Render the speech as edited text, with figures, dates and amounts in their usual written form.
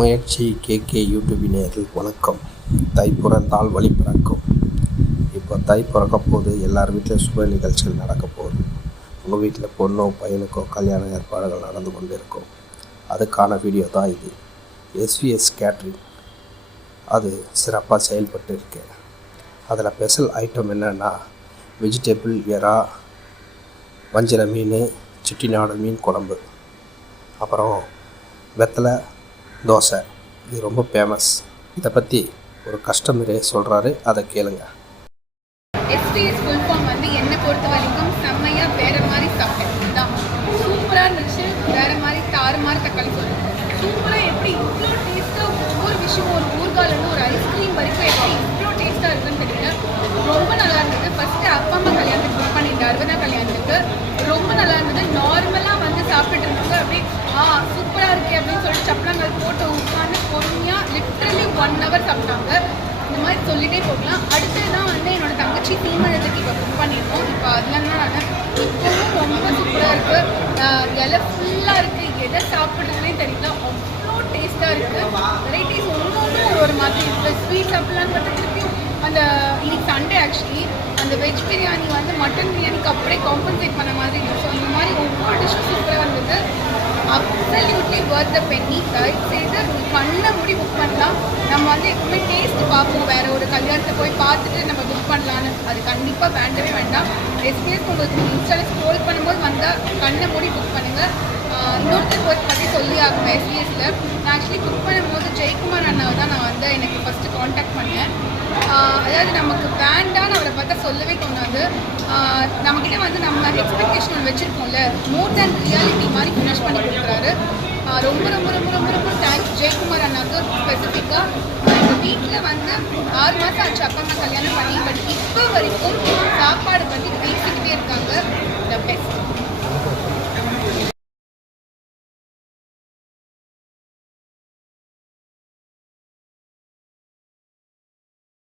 முயற்சி KK YouTube நேயர்களுக்கு வணக்கம். தை பிறந்தால் வழி பிறக்கும். இப்போ தை பிறக்க போது எல்லார் வீட்டில் சுப நிகழ்ச்சிகள் நடக்க போகுது. உங்கள் வீட்டில் பொண்ணோ பையனுக்கோ கல்யாண ஏற்பாடுகள் நடந்து கொண்டு இருக்கும். அதுக்கான வீடியோ தான் இது. எஸ்விஎஸ் கேட்ரிங் அது சிறப்பாக செயல்பட்டு இருக்கு. அதில் ஸ்பெஷல் ஐட்டம் என்னென்னா வெஜிடபிள் எறா, வஞ்சிர மீன், செட்டிநாடு மீன் குழம்பு, அப்புறம் வெத்தலை தோசை. இது ரொம்ப ஃபேமஸ். இதை பற்றி ஒரு கஸ்டமரே சொல்கிறாரு, அதை கேளுங்க. எஸ்பிஎஸ் ஃபுல் ஃபார்ம் வந்து என்னை பொறுத்த வரைக்கும் செம்மையாக வேறு மாதிரி சாப்பிட்டேன் தான். சூப்பராக இருந்துச்சு. வேறு மாதிரி தாறுமாறு தக்காளி சோறு சூப்பராக. எப்படி இவ்வளோ டேஸ்ட்டாக ஒவ்வொரு விஷயம், ஒரு ஊர்காலேருந்து ஒரு ஐஸ்கிரீம் வரைக்கும் எப்படி இவ்வளோ டேஸ்ட்டாக இருக்குன்னு தெரியல. ரொம்ப நல்லா இருந்தது. ஃபஸ்ட்டு அப்பா அம்மா கல்யாணத்துக்கு புக் பண்ணியிருந்தேன், 60 கல்யாணத்துக்கு. ரொம்ப நல்லா இருந்தது. நார்மலாக வந்து சாப்பிட்டுட்டு இருந்தாங்க. அப்படியே சூப்பராக இருக்கே அப்படின்னு சொல்லிட்டு சப்பளங்கள் போட்டு உட்காந்து பொறுமையாக லிட்ரலி 1 hour சாப்பிட்டாங்க. இந்த மாதிரி சொல்லிகிட்டே போகலாம். அடுத்தது தான் வந்து என்னோடய தங்கச்சி தீமனத்துக்கு இப்போ புக் பண்ணியிருக்கோம். இப்போ அதில் தான் நான் இப்போவும் ரொம்ப சூப்பராக இருக்குது. இலை ஃபுல்லாக இருக்குது. எதை சாப்பிட்றதுனே தெரியல. அவ்வளோ டேஸ்ட்டாக இருக்குது. வெரைட்டிஸ் ஒன்றும் ஒரு மாதிரி இருக்குது. ஸ்வீட் சாப்பிட்லான்னு பார்த்து திருப்பியும் அந்த இன்னைக்கு சண்டே ஆக்சுவலி அந்த வெஜ் பிரியாணி வந்து மட்டன் பிரியாணிக்கு அப்படியே காம்பன்சேட் பண்ண மாதிரி இருந்துச்சு. ஸோ இந்த மாதிரி ஒவ்வொரு டிஷ்ஷும் சூப்பராக இருந்தது. அப்சல்யூட்லி வர்த் த பென்னி. தயவு செய்து கண்ணை மூடி புக் பண்ணலாம். நம்ம வந்து எப்பவுமே டேஸ்ட் பார்ப்போம், வேறு ஒரு கல்யாணத்தை போய் பார்த்துட்டு நம்ம புக் பண்ணலான்னு. அது கண்டிப்பாக வேண்டவே வேண்டாம். எஸ்பிஎஸ் உங்களுக்கு இன்ஸ்டாவில் ஸ்க்ரோல் பண்ணும்போது வந்தால் கண்ணை மூடி புக் பண்ணுங்கள். இன்னொருத்தர் பற்றி சொல்லி ஆகும். எஸ்பிஎஸில் நான் ஆக்சுவலி புக் பண்ணும்போது ஜெயக்குமார் அண்ணாவை தான் நான் வந்து எனக்கு ஃபஸ்ட்டு காண்டாக்ட் பண்ணேன். அதாவது நமக்கு வேண்டான்னு அவரை பார்த்தா சொல்லவே தோணாது. நம்மக்கிட்ட வந்து நம்ம எக்ஸ்பெக்டேஷன் ஒன்று வச்சுருக்கோம்ல, மோர் தேன் ரியாலிட்டி மாதிரி ஃபினிஷ் பண்ணி கொடுக்குறாரு. ரொம்ப ரொம்ப ரொம்ப ரொம்ப ரொம்ப தேங்க்ஸ் ஜெயக்குமார் அண்ணாவுக்கு. ஸ்பெசிஃபிக்காக எங்கள் வீட்டில் வந்து 6 மாதம் ஆச்சு அப்பா அம்மா கல்யாணம் பண்ணி. பட் இப்போ வரைக்கும்